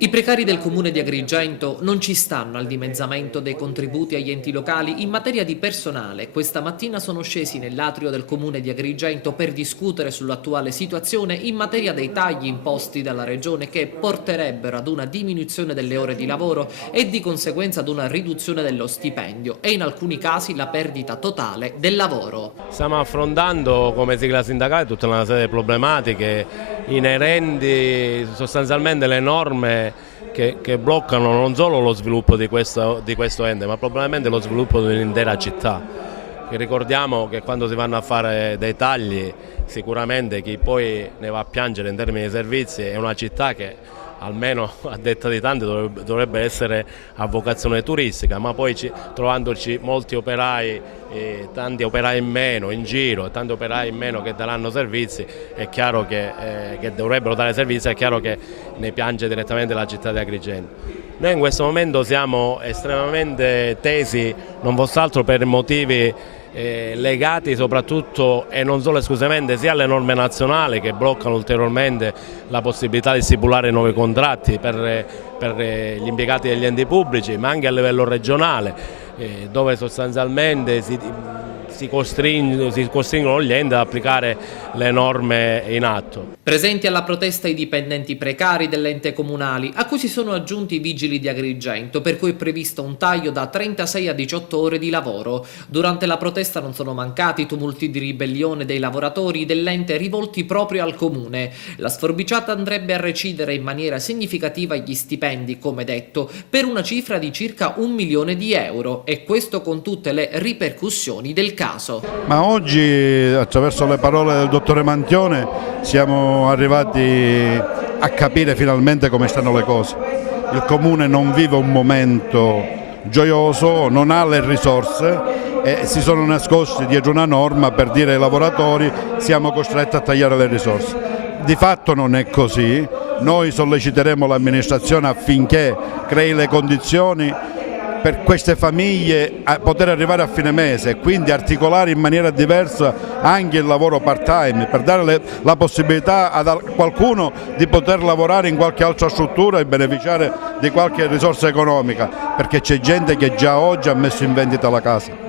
I precari del comune di Agrigento non ci stanno al dimezzamento dei contributi agli enti locali in materia di personale. Questa mattina sono scesi nell'atrio del comune di Agrigento per discutere sull'attuale situazione in materia dei tagli imposti dalla regione che porterebbero ad una diminuzione delle ore di lavoro e di conseguenza ad una riduzione dello stipendio e in alcuni casi la perdita totale del lavoro. Stiamo affrontando come sigla sindacale tutta una serie di problematiche inerenti sostanzialmente alle norme che bloccano non solo lo sviluppo di questo ente, ma probabilmente lo sviluppo di un'intera città. Ricordiamo che quando si vanno a fare dei tagli, sicuramente chi poi ne va a piangere in termini di servizi è una città che, almeno a detta di tanti, dovrebbe essere a vocazione turistica, ma poi trovandoci molti operai, tanti operai in meno in giro, tanti operai in meno che daranno servizi, è chiaro che dovrebbero dare servizi, è chiaro che ne piange direttamente la città di Agrigento. Noi in questo momento siamo estremamente tesi, non fosse altro per motivi legati soprattutto e non solo esclusivamente sia alle norme nazionali che bloccano ulteriormente la possibilità di stipulare nuovi contratti per gli impiegati degli enti pubblici, ma anche a livello regionale, dove sostanzialmente si costringono gli enti ad applicare le norme in atto. Presenti alla protesta i dipendenti precari dell'ente comunali, a cui si sono aggiunti i vigili di Agrigento, per cui è previsto un taglio da 36 a 18 ore di lavoro. Durante la protesta non sono mancati tumulti di ribellione dei lavoratori dell'ente rivolti proprio al comune. La sforbiciata andrebbe a recidere in maniera significativa gli stipendi, come detto, per una cifra di circa 1 milione di euro, e questo con tutte le ripercussioni del caso. Ma oggi, attraverso le parole del dottore Mantione, siamo arrivati a capire finalmente come stanno le cose. Il comune non vive un momento gioioso, non ha le risorse e si sono nascosti dietro una norma per dire ai lavoratori siamo costretti a tagliare le risorse. Di fatto non è così, noi solleciteremo l'amministrazione affinché crei le condizioni per queste famiglie a poter arrivare a fine mese e quindi articolare in maniera diversa anche il lavoro part-time, per dare la possibilità a qualcuno di poter lavorare in qualche altra struttura e beneficiare di qualche risorsa economica, perché c'è gente che già oggi ha messo in vendita la casa.